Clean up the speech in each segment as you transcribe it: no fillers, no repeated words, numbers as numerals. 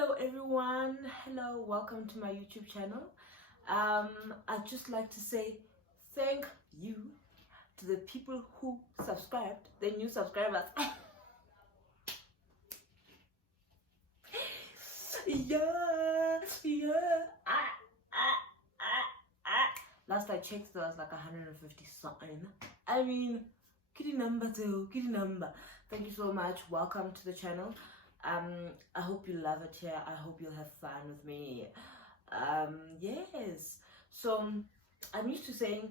Hello everyone, hello, welcome to my YouTube channel. I'd just like to say thank you to the people who subscribed, the new subscribers. yeah. Last I checked there was like 150 something. I mean, kitty number too, kitty number. Thank you so much, welcome to the channel. I hope you love it here. I hope you'll have fun with me. Yes. So I'm used to saying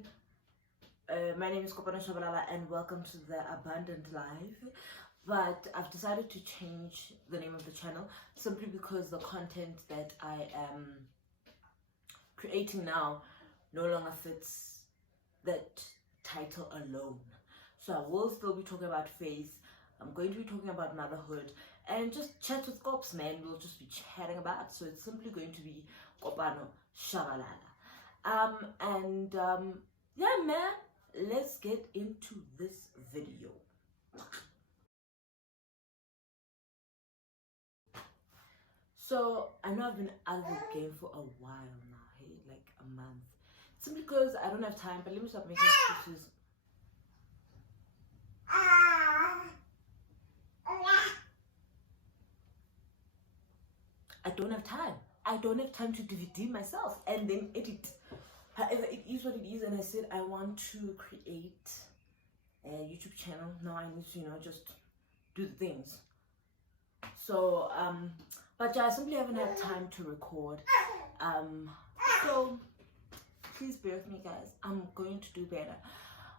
my name is Kopana Shabalala and welcome to the Abundant Life. But I've decided to change the name of the channel simply because the content that I am creating now no longer fits that title alone. So I will still be talking about faith. I'm going to be talking about motherhood and just chat with cops, man. We'll just be chatting about. So it's simply going to be Kopano Shabalala. Yeah, man, let's get into this video. So I know I've been out of the game for a while now, hey, like a month. Simply because I don't have time, but let me stop making excuses. I don't have time. I don't have time to DVD myself and then edit. However, it is what it is, and I said I want to create a YouTube channel. Now I need to, just do the things. So, but yeah, I simply haven't had time to record. So please bear with me, guys. I'm going to do better.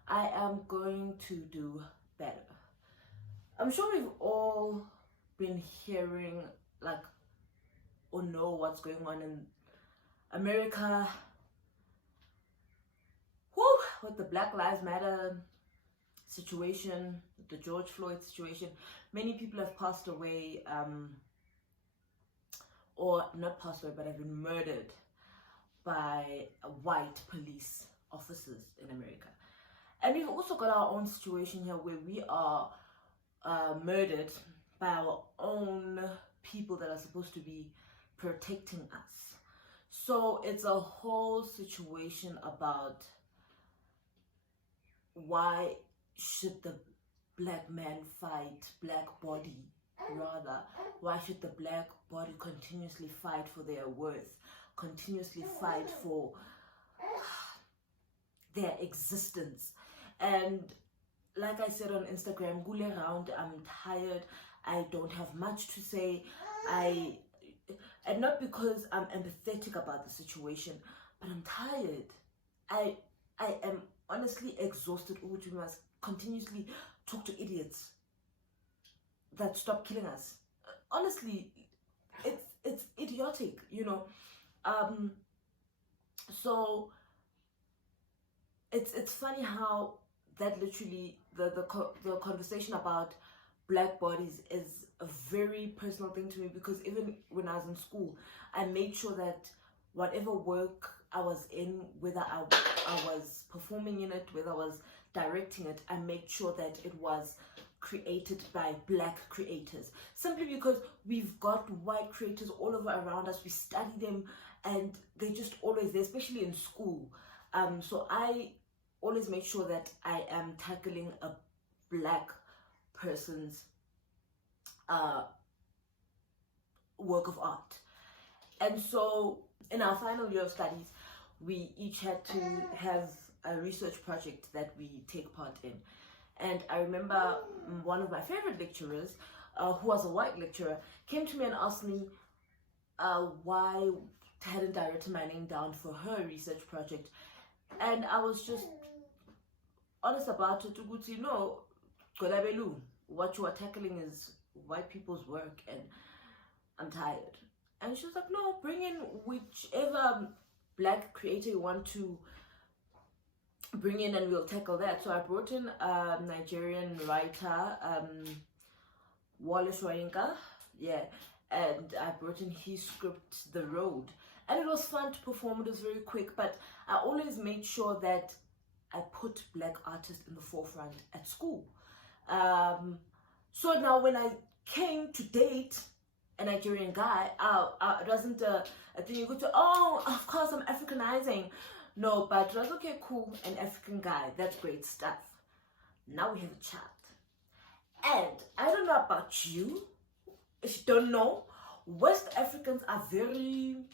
I am going to do better. I'm sure we've all been hearing or know what's going on in America. With the Black Lives Matter situation, the George Floyd situation. Many people have passed away, or not passed away, but have been murdered by white police officers in America. And we've also got our own situation here where we are murdered by our own people that are supposed to be protecting us. So it's a whole situation about why should the black man fight, black body rather, why should the black body continuously fight for their worth, continuously fight for their existence? And like I said on Instagram, gule round, I'm tired, I don't have much to say, and not because I'm empathetic about the situation, but I'm tired. I am honestly exhausted. We must continuously talk to idiots that stop killing us. Honestly, it's idiotic, So it's funny how that literally the conversation about black bodies is a very personal thing to me, because even when I was in school, I made sure that whatever work I was in, whether I was performing in it, whether I was directing it, I made sure that it was created by black creators. Simply because we've got white creators all over around us, we study them, and they're just always there, especially in school. So I always make sure that I am tackling a black person's work of art. And so in our final year of studies, we each had to have a research project that we take part in. And I remember one of my favorite lecturers, who was a white lecturer, came to me and asked me why I hadn't directed my name down for her research project. And I was just honest about it. No, what you are tackling is white people's work and I'm tired. And she was like, no, bring in whichever black creator you want to bring in and we'll tackle that. So I brought in a Nigerian writer, Wale Soyinka, and I brought in his script, The Road. And it was fun to perform, it was very quick, but I always made sure that I put black artists in the forefront at school. So now when I came to date a Nigerian guy, it wasn't a thing you go to, oh, of course I'm Africanizing. No, but it was okay, cool, an African guy, that's great stuff. Now we have a child. And I don't know about you, if you don't know, West Africans are very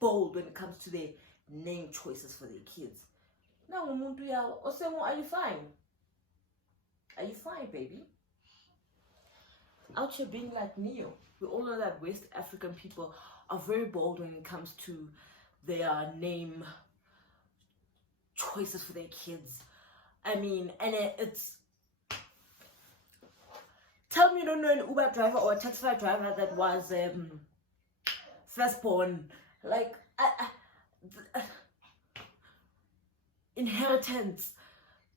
bold when it comes to their name choices for their kids. Now, Osemu, are you fine? Are you fine, baby? Out here being like Neo. We all know that West African people are very bold when it comes to their name choices for their kids. I mean, and it's... Tell me you don't know an Uber driver or a taxi driver that was firstborn. Like, inheritance.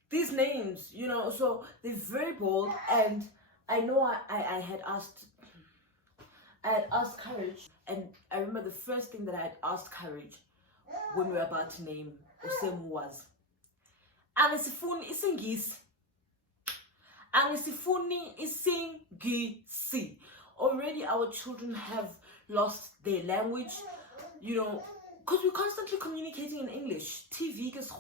These names, you know, so they're very bold. And I know I had asked Courage, and I remember the first thing that I had asked Courage when we were about to name Osemu was Angisifuni Isingisi. Angisifuni Isingisi. Already our children have lost their language, you know, because we're constantly communicating in English. TV is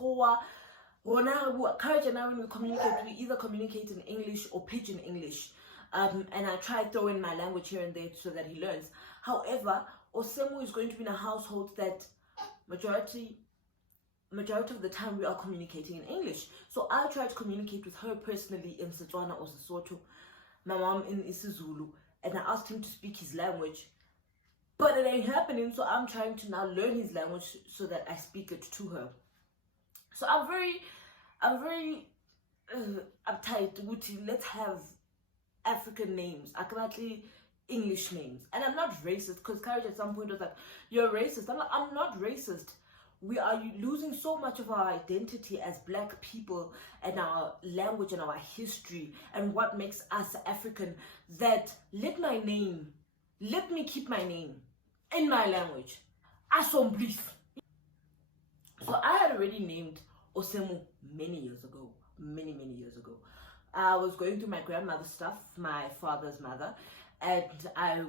Courage and I, when we communicate, we either communicate in English or pidgin English. And I try throwing my language here and there so that he learns. However, Osemu is going to be in a household that majority of the time we are communicating in English. So I try to communicate with her personally in Setswana or Sesotho, my mom in isiZulu, and I asked him to speak his language. But it ain't happening, so I'm trying to now learn his language so that I speak it to her. So I'm very uptight. Let's have African names, actually English names. And I'm not racist, because Courage at some point was like, you're racist. I'm not racist. We are losing so much of our identity as Black people and our language and our history and what makes us African, that let me keep my name in my language. Asomblief. So I had already named Osemu many years ago. I was going through my grandmother's stuff, my father's mother, and I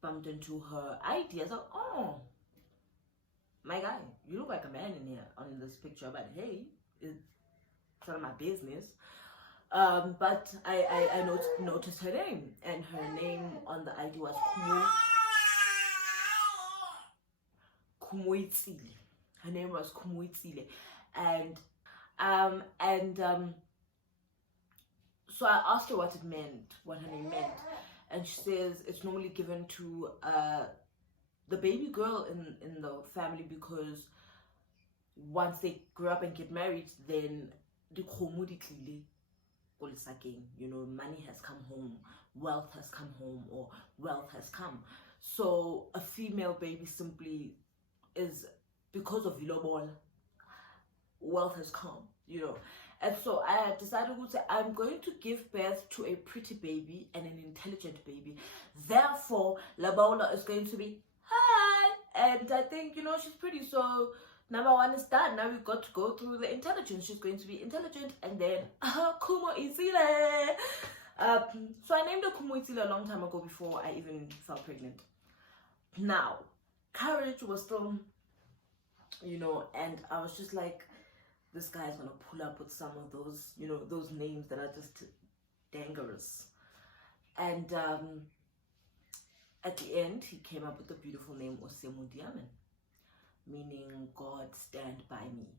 bumped into her ID. I was like, oh, my guy, you look like a man in here on this picture, but hey, it's none of my business. But I noticed her name, and her name on the ID was Kumuitsile. Her name was Kumuitsile, and so I asked her what her name meant, and she says it's normally given to the baby girl in the family, because once they grow up and get married, then the you know, money has come home, wealth has come home, or wealth has come. So a female baby simply is because of Ilobol, wealth has come, you know. And so I decided to say, I'm going to give birth to a pretty baby and an intelligent baby. Therefore, Labola is going to be hi. And I think, you know, she's pretty. So number one is done. Now we've got to go through the intelligence. She's going to be intelligent. And then, Kumo Isile. So I named her Kumo Isile a long time ago before I even fell pregnant. Now, Courage was still, you know, and I was just like, this guy's gonna pull up with some of those, you know, those names that are just dangerous. And at the end, he came up with the beautiful name Osemu Diamen, meaning God stand by me.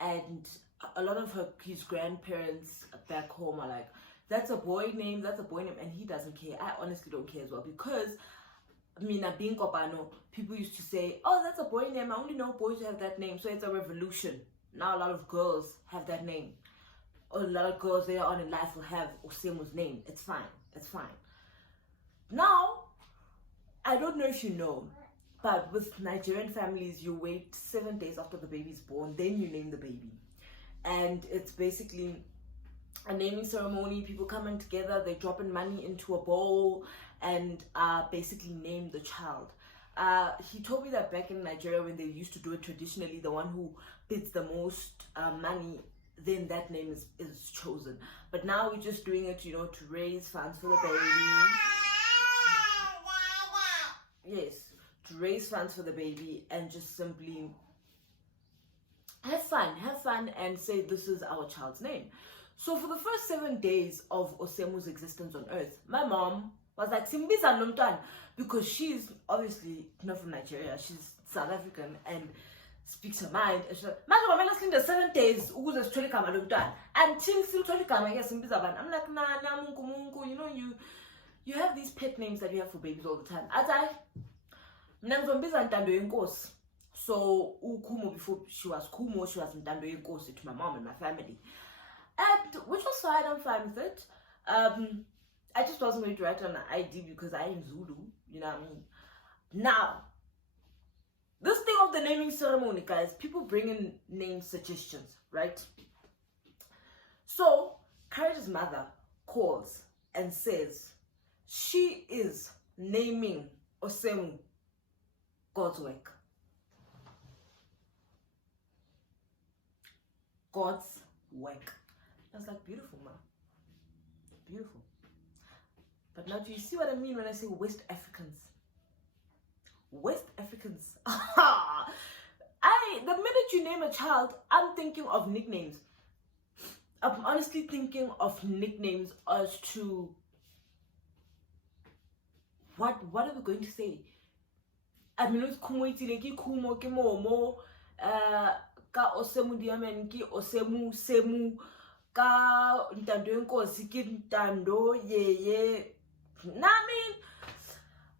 And a lot of his grandparents back home are like, that's a boy name, and he doesn't care. I honestly don't care as well, because Mina being Kopano, people used to say, oh, that's a boy name, I only know boys who have that name, so it's a revolution. Now a lot of girls have that name. Or a lot of girls later on in life will have Osemu's name. It's fine. Now, I don't know if you know, but with Nigerian families, you wait 7 days after the baby's born, then you name the baby. And it's basically a naming ceremony. People coming together, they dropping money into a bowl and basically name the child. He told me that back in Nigeria, when they used to do it traditionally, the one who bids the most money, then that name is chosen. But now we're just doing it, you know, to raise funds for the baby. yes, to raise funds for the baby and just simply have fun and say this is our child's name. So for the first 7 days of Osemu's existence on earth, my mom was like, Simbiza Nomtan, because she's obviously not from Nigeria, she's South African and speaks her mind. And she's like, the 7 days, and still I'm like, nah, you know, you have these pet names that you have for babies all the time. So Ukumo, before she was Kumo, she was Ntando Yenkosi to my mom and my family. And which was fine, I'm fine with it. I just wasn't going to write on an ID because I am Zulu, you know what I mean? Now, this thing of the naming ceremony, guys, people bring in name suggestions, right? So, Courage's mother calls and says she is naming Osemu God's work. God's work. I was like, beautiful, ma. Beautiful. But now do you see what I mean when I say West Africans? West Africans. The minute you name a child, I'm thinking of nicknames. I'm honestly thinking of nicknames as to what are we going to say? I mean, it's Kumo Kumo Kimo ka Osemu diamen ki Osemu Semu ka Ntando Yenkosi ki Ntando ye. Nah,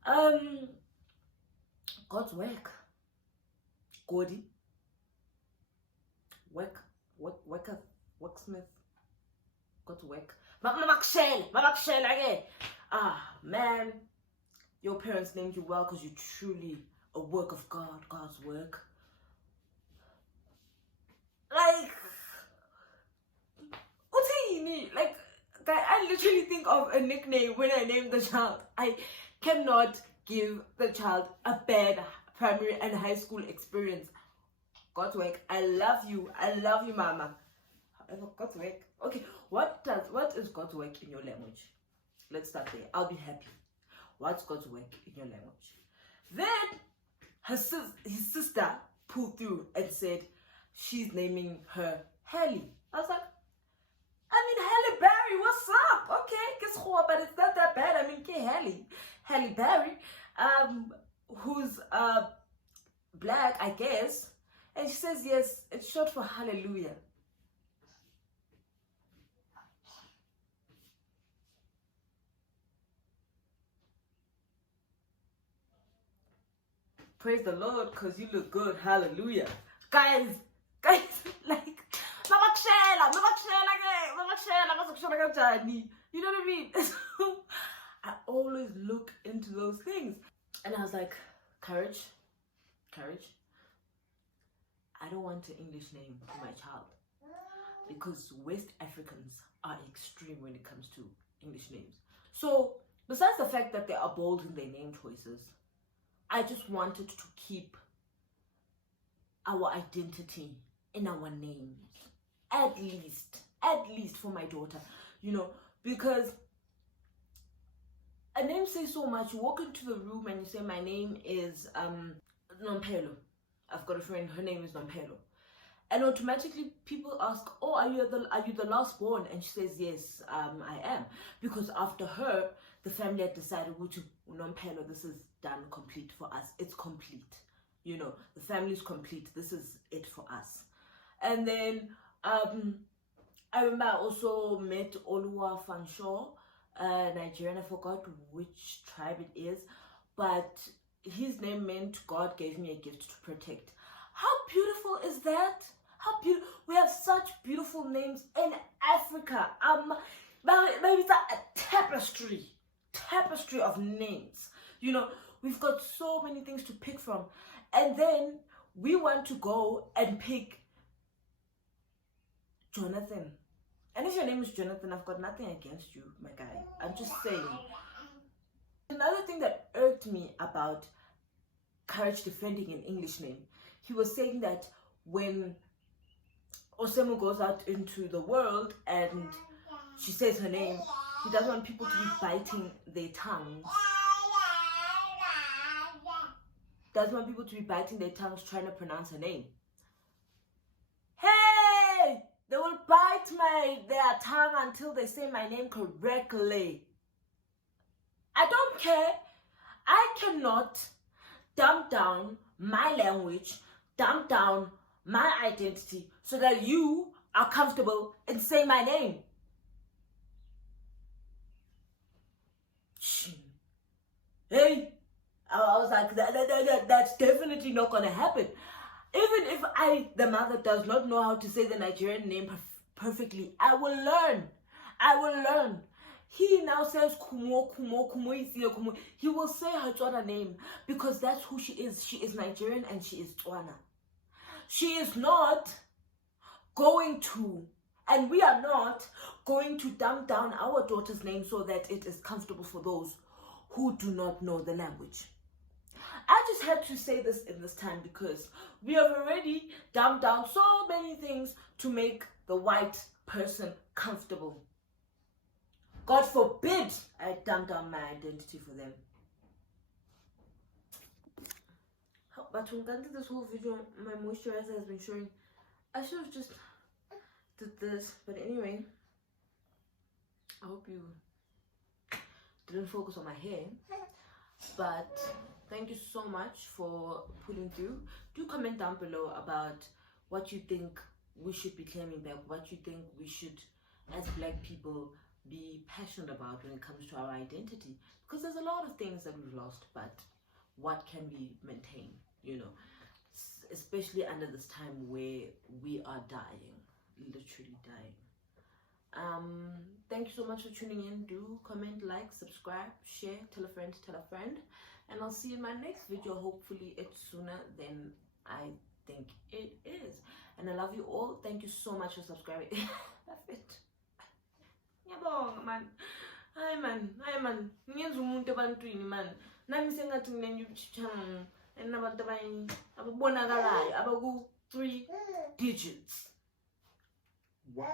I mean, God's work. Godi. Worksmith. God's work. Mamakshel again. Ah, man. Your parents named you well because you're truly a work of God, God's work. Like, what do you mean? Like, I literally think of a nickname when I name the child. I cannot give the child a bad primary and high school experience. God's work. I love you, mama. However, God's work. Okay, what is God's work in your language? Let's start there. I'll be happy. What's God's work in your language? Then his sister pulled through and said she's naming her Halle. I was like, Halle Berry, what's up? Okay, guess what? But it's not that bad. Halle Berry, who's black, I guess. And she says yes, it's short for hallelujah. Praise the Lord, because you look good. Hallelujah. Guys, like, you know what I mean? I always look into those things. And I was like, Courage, I don't want an English name for my child. Because West Africans are extreme when it comes to English names. So, besides the fact that they are bold in their name choices, I just wanted to keep our identity in our names. At least for my daughter, you know, because a name says so much. You walk into the room and you say, my name is Nompelo. I've got a friend, her name is Nompelo. And automatically people ask, oh, are you the last born? And she says, yes, I am. Because after her, the family had decided, Nompelo, this is done, complete for us. It's complete. You know, the family's complete. This is it for us. And then I remember I also met Oluwa Fanshaw, Nigerian. I forgot which tribe it is, but his name meant God gave me a gift to protect. How beautiful is that? How beautiful! We have such beautiful names in Africa. Maybe it's a tapestry of names. You know, we've got so many things to pick from, and then we want to go and pick Jonathan. And if your name is Jonathan, I've got nothing against you, my guy. I'm just saying. Another thing that irked me about Courage defending an English name, he was saying that when Osemu goes out into the world and she says her name, he doesn't want people to be biting their tongues. doesn't want people to be biting their tongues trying to pronounce her name. Hey! They will bite their tongue until they say my name correctly. I don't care. I cannot dumb down my language, dumb down my identity so that you are comfortable in saying my name. Hey, I was like, that's definitely not going to happen. Even if the mother, does not know how to say the Nigerian name perfectly, I will learn. I will learn. He now says Kumo, Kumo, Kumo, Kumo. He will say her Tswana name because that's who she is. She is Nigerian and she is Tswana. She is not going to, and we are not going to dumb down our daughter's name so that it is comfortable for those who do not know the language. I just had to say this in this time because we have already dumbed down so many things to make the white person comfortable. God forbid I dumb down my identity for them. But when I did this whole video, my moisturizer has been showing. I should have just did this. But anyway, I hope you didn't focus on my hair. But thank you so much for pulling through. Do comment down below about what you think we should be claiming back, what you think we should, as Black people, be passionate about when it comes to our identity. Because there's a lot of things that we've lost, but what can we maintain, you know, especially under this time where we are dying, literally dying. Thank you so much for tuning in. Do comment, like, subscribe, share, tell a friend, and I'll see you in my next video. Hopefully it's sooner than I think it is. And I love you all. Thank you so much for subscribing. That's it. Yabong, man. Hi man. Ngenza umuntu ebantwini man. Nami sengathi ngine YouTube channel and nabantu ababonakalayo abaku 3 digits. What?